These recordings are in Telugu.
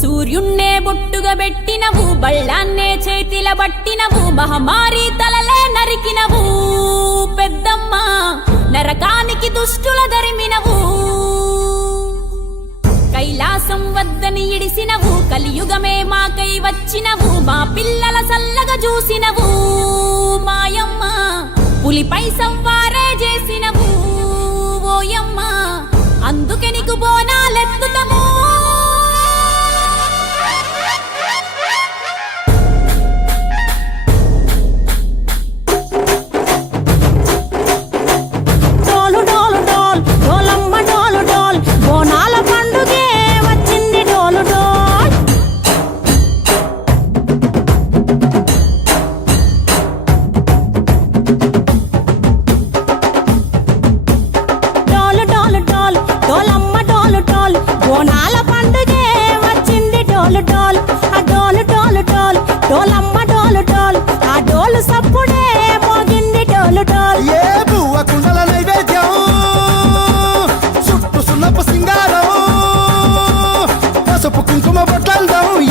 సూర్యున్నే బొట్టుగా పెట్టినవు, బళ్ళాన్నే చేతిల పట్టినవు, మహమారి తలలే నరికినవు పెద్దమ్మ, నరకానికి దుష్టుల దరిమినవు. కైలాసం వద్దని ఇడిసినవు, కలియుగమే మాకై వచ్చినవు, మా పిల్లల సల్లగా చూసినవు మాయమ్మ, పులిపై సంవారే చేసినవు ఓయమ్మ, అందుకే నీకు బోనాలెత్తుతము.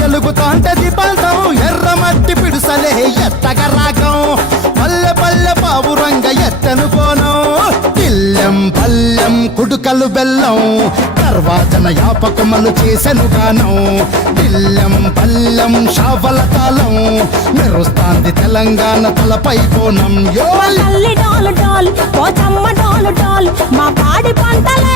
ఎలుగుతాంటే దీపాలతో ఎర్రమట్టి పిడుసలే ఎత్తగ రాగం, పల్లె పల్లె పావురంగ ఎత్తను పోనం, పిల్లెం పల్లెం కుడుకలు బెల్లం, తర్వాతన యాపకమలు చేసెను గానం, పిల్లెం పల్లెం షావల తాళం, మెరుస్తాంది తెలంగాణ తలపై కోణం. మా పాడి పంటలే